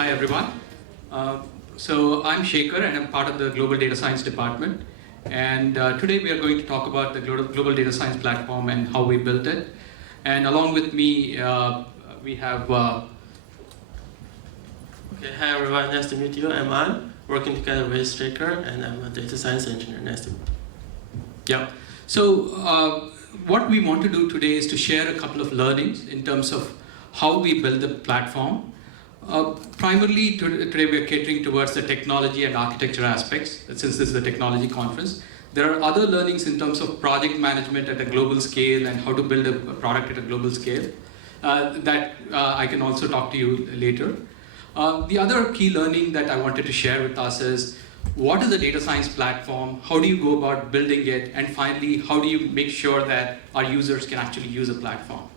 Hi, everyone. So I'm Sekhar, and I'm part of the Global Data Science Department. And today we are going to talk about the Global Data Science Platform and how we built it. And along with me, we have... Okay, hi everyone, nice to meet you. I'm An, working together with Sekhar, and I'm a data science engineer. Nice to meet you. Yeah. So what we want to do today is to share a couple of learnings in terms of how we build the platform. Primarily today we are catering towards the technology and architecture aspects, since this is a technology conference. There are other learnings in terms of project management at a global scale and how to build a product at a global scale that I can also talk to you later. The other key learning that I wanted to share with us is what is a data science platform, how do you go about building it, and finally, how do you make sure that our users can actually use a platform?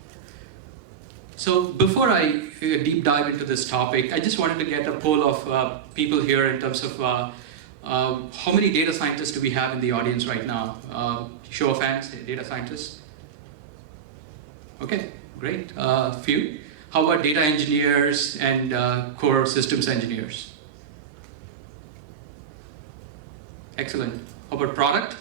So before I deep dive into this topic, I just wanted to get a poll of people here in terms of how many data scientists do we have in the audience right now? Show of hands, data scientists? Okay, great, few. How about data engineers and core systems engineers? Excellent. How about product?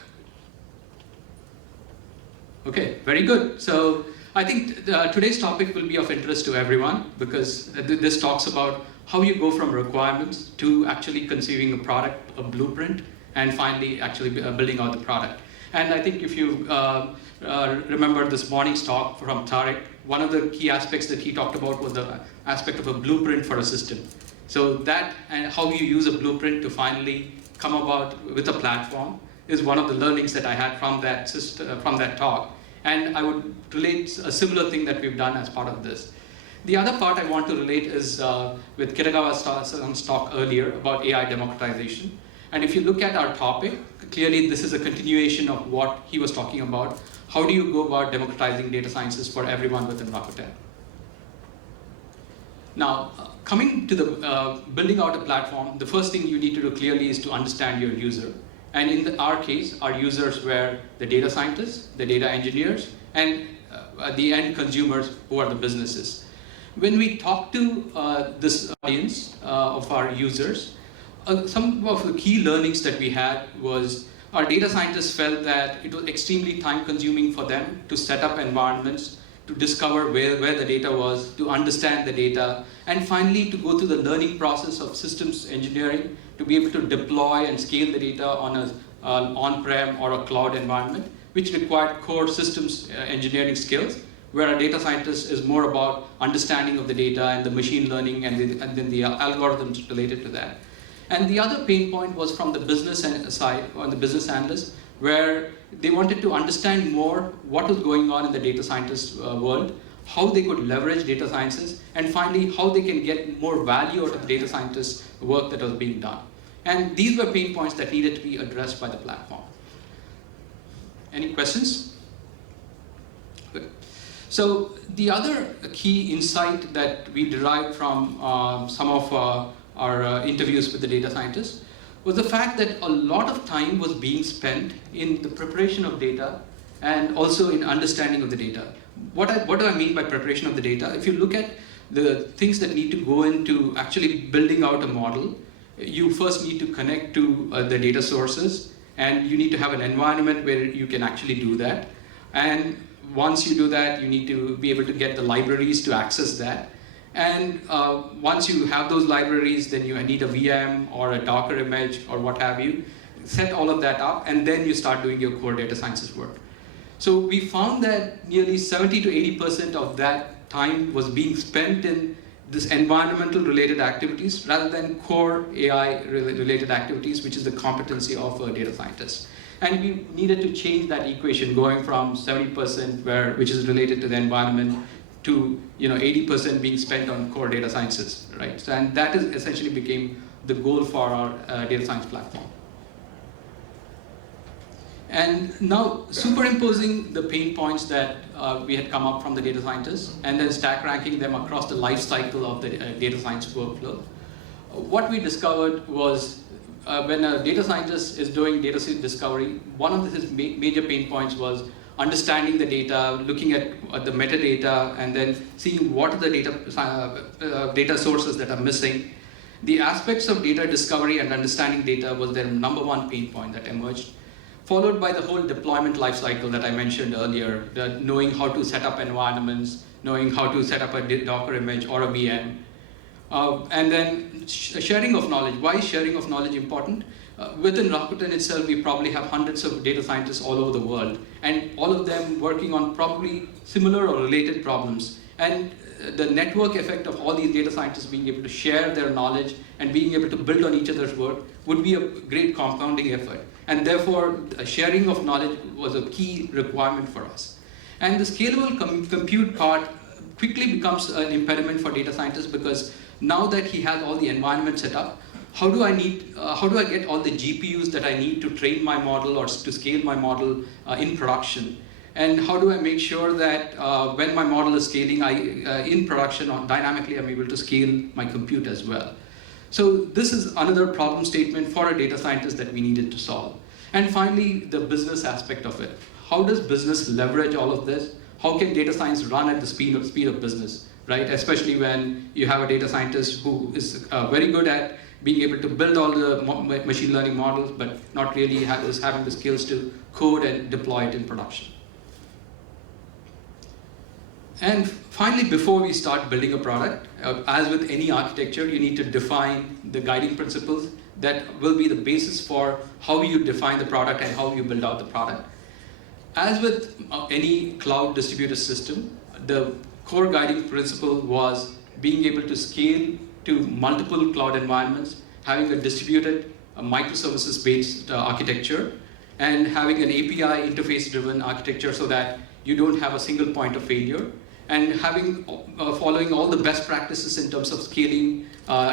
Okay, very good. So I think today's topic will be of interest to everyone because this talks about how you go from requirements to actually conceiving a product, a blueprint, and finally actually building out the product. And I think if you remember this morning's talk from Tarek, one of the key aspects that he talked about was the aspect of a blueprint for a system. So that and how you use a blueprint to finally come about with a platform is one of the learnings that I had from that talk. And I would relate a similar thing that we've done as part of this. The other part I want to relate is with Kitagawa's talk earlier about AI democratization. And if you look at our topic, clearly this is a continuation of what he was talking about. How do you go about democratizing data sciences for everyone within Rakuten? Now, coming to the building out a platform, the first thing you need to do clearly is to understand your user. And in our case, our users were the data scientists, the data engineers, and the end consumers who are the businesses. When we talk to this audience of our users, some of the key learnings that we had was our data scientists felt that it was extremely time-consuming for them to set up environments, to discover where the data was, to understand the data, and finally to go through the learning process of systems engineering to be able to deploy and scale the data on an on-prem or a cloud environment, which required core systems engineering skills, where a data scientist is more about understanding of the data and the machine learning and then the algorithms related to that. And the other pain point was from the business side, on the business analyst, where they wanted to understand more what was going on in the data scientist world, how they could leverage data sciences, and finally how they can get more value out of the data scientist work that was being done. And these were pain points that needed to be addressed by the platform. Any questions? Good. So the other key insight that we derived from some of our interviews with the data scientists was the fact that a lot of time was being spent in the preparation of data and also in understanding of the data. What do I mean by preparation of the data? If you look at the things that need to go into actually building out a model, you first need to connect to the data sources, and you need to have an environment where you can actually do that. And once you do that, you need to be able to get the libraries to access that. And once you have those libraries, then you need a VM or a Docker image or what have you. Set all of that up, and then you start doing your core data sciences work. So we found that nearly 70 to 80% of that time was being spent in this environmental related activities rather than core AI related activities, which is the competency of a data scientist. And we needed to change that equation, going from 70% which is related to the environment to 80% being spent on core data sciences, right? So, and that is essentially became the goal for our data science platform. And now superimposing the pain points that we had come up from the data scientists and then stack ranking them across the life cycle of the data science workflow, what we discovered was when a data scientist is doing data discovery, one of his major pain points was understanding the data, looking at the metadata, and then seeing what are the data sources that are missing. the aspects of data discovery and understanding data was their number one pain point that emerged, followed by the whole deployment lifecycle that I mentioned earlier, knowing how to set up environments, knowing how to set up a Docker image or a VM. And then sharing of knowledge. Why is sharing of knowledge important? Within Rakuten itself, we probably have hundreds of data scientists all over the world, and all of them working on probably similar or related problems. And the network effect of all these data scientists being able to share their knowledge and being able to build on each other's work would be a great compounding effort. And therefore, sharing of knowledge was a key requirement for us. And the scalable compute part quickly becomes an impediment for data scientists, because now that he has all the environment set up, how do I get all the GPUs that I need to train my model or to scale my model in production? And how do I make sure that when my model is scaling, in production or dynamically, I'm able to scale my compute as well? So this is another problem statement for a data scientist that we needed to solve. And finally, the business aspect of it. How does business leverage all of this? How can data science run at the speed of business, right? Especially when you have a data scientist who is very good at being able to build all the machine learning models, but not really having the skills to code and deploy it in production. And finally, before we start building a product, as with any architecture, you need to define the guiding principles that will be the basis for how you define the product and how you build out the product. As with any cloud distributed system, the core guiding principle was being able to scale to multiple cloud environments, having a distributed microservices-based architecture, and having an API interface-driven architecture so that you don't have a single point of failure, and following all the best practices in terms of scaling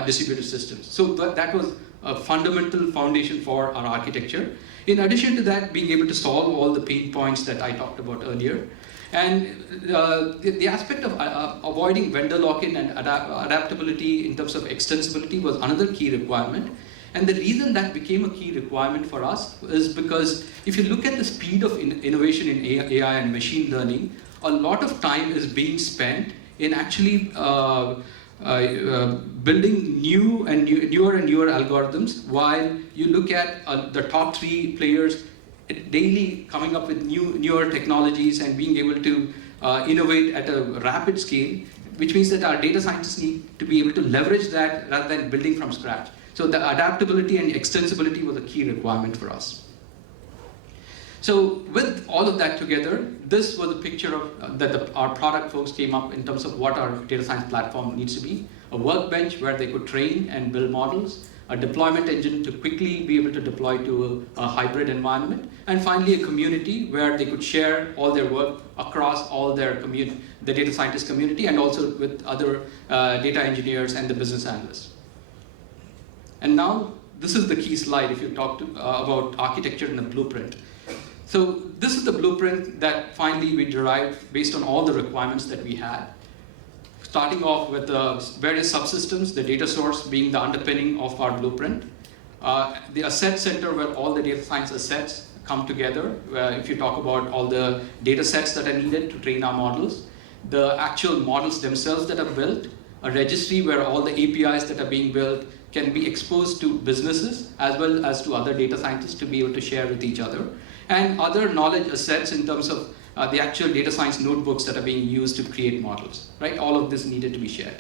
distributed systems. So that was a fundamental foundation for our architecture. In addition to that, being able to solve all the pain points that I talked about earlier. And the aspect of avoiding vendor lock-in and adaptability in terms of extensibility was another key requirement. And the reason that became a key requirement for us is because if you look at the speed of innovation in AI and machine learning, a lot of time is being spent in actually building newer and newer algorithms, while you look at the top 3 players daily coming up with newer technologies and being able to innovate at a rapid scale, which means that our data scientists need to be able to leverage that rather than building from scratch. So the adaptability and extensibility was a key requirement for us. So with all of that together, this was a picture of that our product folks came up in terms of what our data science platform needs to be. A workbench where they could train and build models, a deployment engine to quickly be able to deploy to a hybrid environment, and finally a community where they could share all their work across all their the data scientist community, and also with other data engineers and the business analysts. And now, this is the key slide if you talk about architecture and the blueprint. So this is the blueprint that finally we derived based on all the requirements that we had. Starting off with the various subsystems, the data source being the underpinning of our blueprint. The asset center where all the data science assets come together, if you talk about all the data sets that are needed to train our models. The actual models themselves that are built, a registry where all the APIs that are being built can be exposed to businesses as well as to other data scientists to be able to share with each other. And other knowledge assets in terms of the actual data science notebooks that are being used to create models, right? All of this needed to be shared.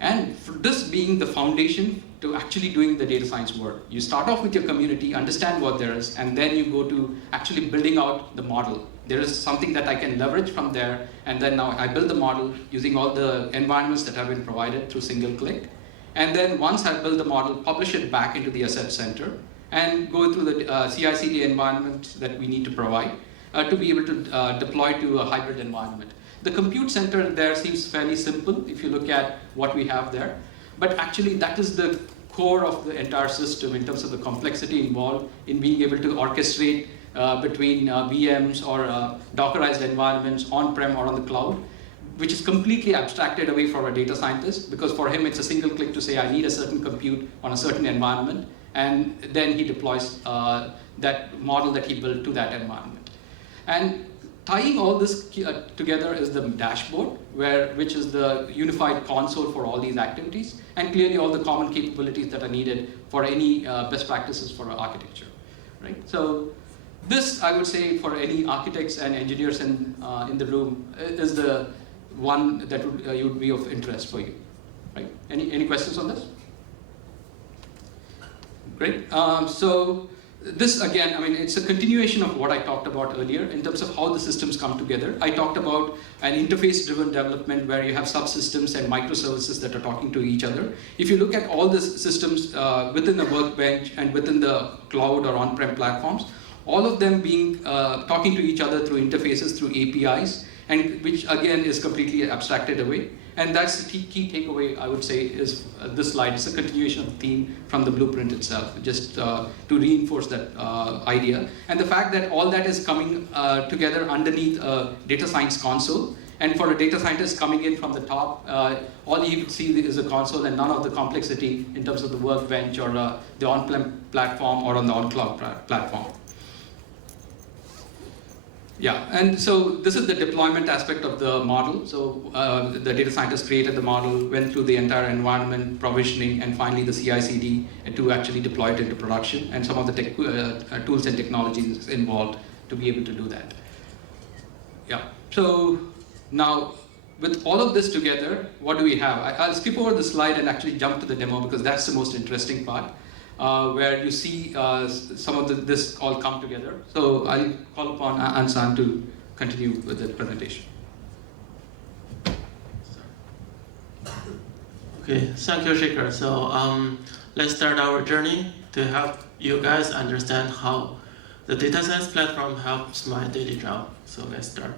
And for this being the foundation to actually doing the data science work. You start off with your community, understand what there is, and then you go to actually building out the model. There is something that I can leverage from there, and then now I build the model using all the environments that have been provided through single click. And then once I build the model, publish it back into the asset center, and go through the CI/CD environment that we need to provide to be able to deploy to a hybrid environment. The compute center there seems fairly simple if you look at what we have there, but actually that is the core of the entire system in terms of the complexity involved in being able to orchestrate between VMs or Dockerized environments on-prem or on the cloud, which is completely abstracted away from a data scientist, because for him it's a single click to say I need a certain compute on a certain environment, and then he deploys that model that he built to that environment. And tying all this together is the dashboard, which is the unified console for all these activities, and clearly all the common capabilities that are needed for any best practices for architecture, right? So this, I would say, for any architects and engineers in the room, is the one that would be of interest for you, right? Any questions on this? Great. So this, again, I mean, it's a continuation of what I talked about earlier in terms of how the systems come together. I talked about an interface-driven development where you have subsystems and microservices that are talking to each other. If you look at all the systems within the workbench and within the cloud or on-prem platforms, all of them being talking to each other through interfaces, through APIs, and which again is completely abstracted away. And that's the key takeaway, I would say, is this slide. It's a continuation of the theme from the blueprint itself, just to reinforce that idea. And the fact that all that is coming together underneath a data science console. And for a data scientist coming in from the top, all you see is a console and none of the complexity in terms of the workbench or the on-prem platform or on the on-cloud platform. Yeah, and so this is the deployment aspect of the model. So the data scientist created the model, went through the entire environment, provisioning, and finally the CI/CD to actually deploy it into production, and some of the tools and technologies involved to be able to do that. Yeah, so now with all of this together, what do we have? I'll skip over the slide and actually jump to the demo because that's the most interesting part. Where you see some of this all come together. So I'll call upon Ansan to continue with the presentation. Okay, thank you, Sekhar. So let's start our journey to help you guys understand how the data science platform helps my daily job. So let's start.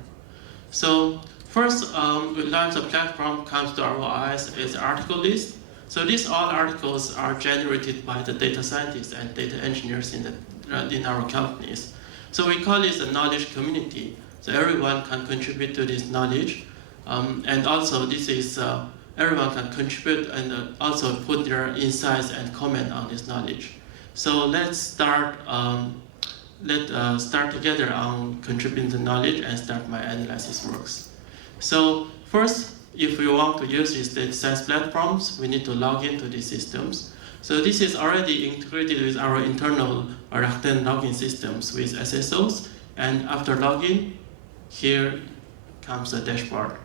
So first, we learned the platform comes to our eyes is article list. So these all articles are generated by the data scientists and data engineers in our companies. So we call this a knowledge community. So everyone can contribute to this knowledge. And also this is, everyone can contribute and also put their insights and comment on this knowledge. So let's start, start together on contributing the knowledge and start my analysis works. So first, if we want to use these data science platforms, we need to log into these systems. So this is already integrated with our internal Rakuten login systems with SSOs. And after login, here comes the dashboard.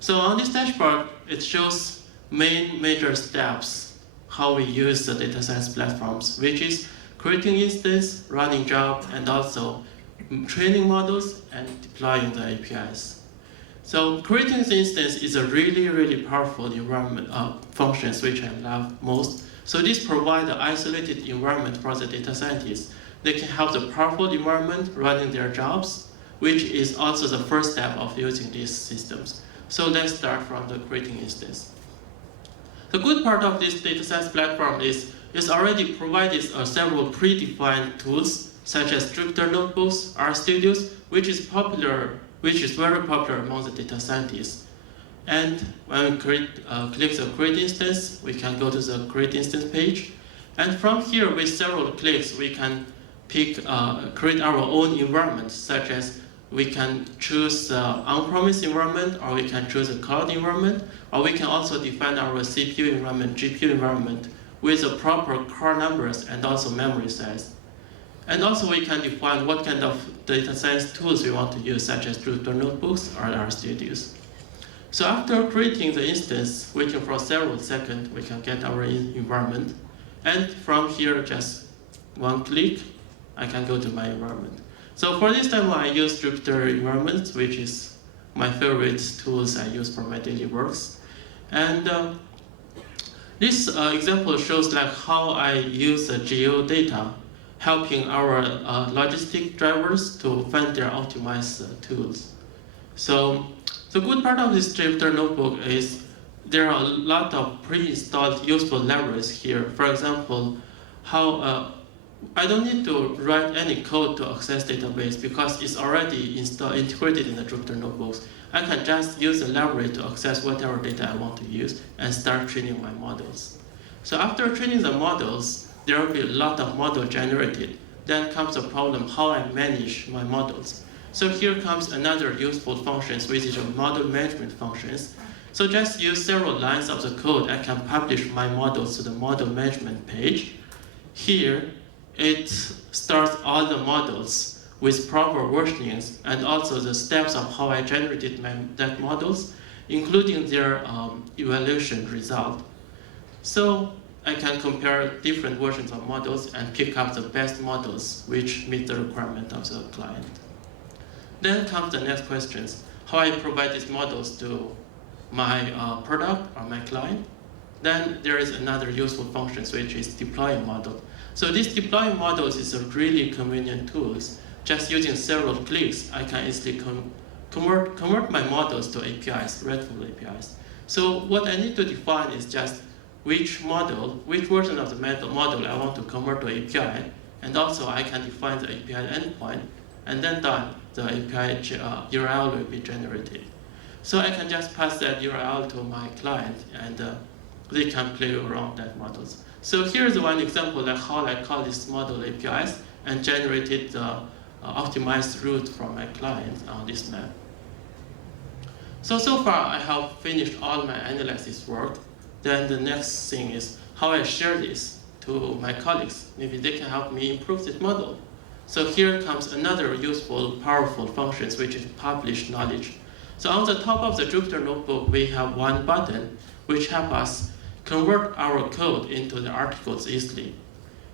So on this dashboard, it shows major steps how we use the data science platforms, which is creating instance, running job, and also training models and deploying the APIs. So creating the instance is a really powerful environment functions which I love most. So this provides an isolated environment for the data scientists. They can have the powerful environment running their jobs, which is also the first step of using these systems. So let's start from the creating instance. The good part of this data science platform is it's already provided several predefined tools such as Jupyter Notebooks, RStudios, which is very popular among the data scientists. And when we click the create instance, we can go to the create instance page. And from here, with several clicks, we can create our own environment, such as we can choose on-premise environment, or we can choose a cloud environment, or we can also define our CPU environment, GPU environment with the proper core numbers and also memory size. And also we can define what kind of data science tools we want to use, such as Jupyter Notebooks or RStudios. So after creating the instance, waiting for several seconds, we can get our environment. And from here, just one click, I can go to my environment. So for this demo, I use Jupyter environment, which is my favorite tools I use for my daily works. And this example shows like how I use geo data, helping our logistic drivers to find their optimized tools. So the good part of this Jupyter Notebook is there are a lot of pre-installed useful libraries here. For example, how I don't need to write any code to access database because it's already integrated in the Jupyter Notebooks. I can just use the library to access whatever data I want to use and start training my models. So after training the models, there will be a lot of models generated. Then comes the problem how I manage my models. So here comes another useful function, which is a model management functions. So just use several lines of the code, I can publish my models to the model management page. Here, it starts all the models with proper versionings and also the steps of how I generated that models, including their evaluation result. So I can compare different versions of models and pick up the best models which meet the requirement of the client. Then comes the next questions, how I provide these models to my product or my client. Then there is another useful function, which is deploying model. So this deploying models is a really convenient tool. Just using several clicks, I can easily convert my models to APIs, RESTful APIs. So what I need to define is just which version of the model I want to convert to API, and also I can define the API endpoint, and then done, the API URL will be generated. So I can just pass that URL to my client, and they can play around that models. So here's one example of how I call this model APIs and generated the optimized route from my client on this map. So far I have finished all my analysis work. Then the next thing is how I share this to my colleagues. Maybe they can help me improve this model. So here comes another useful, powerful function, which is publish knowledge. So on the top of the Jupyter Notebook, we have one button which helps us convert our code into the articles easily.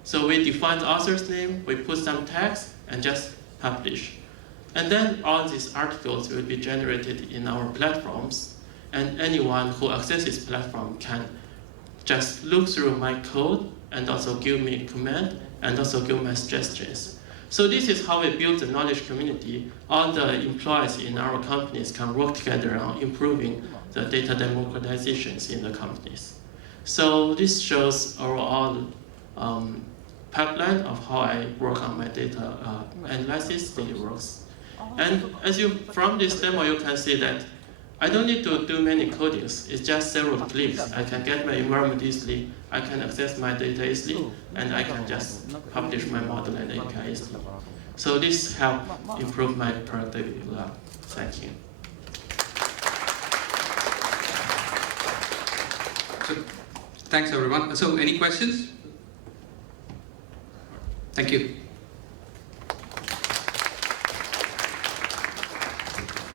So we define the author's name, we put some text, and just publish. And then all these articles will be generated in our platforms, and anyone who accesses platform can just look through my code and also give me a comment and also give my suggestions. So this is how we build the knowledge community. All the employees in our companies can work together on improving the data democratizations in the companies. So this shows overall pipeline of how I work on my data analysis daily works. And from this demo, you can see that I don't need to do many codings. It's just several clicks. I can get my environment easily, I can access my data easily, and I can just publish my model and API easily. So this helps improve my productivity a lot. Thank you. So, thanks everyone. So any questions? Thank you.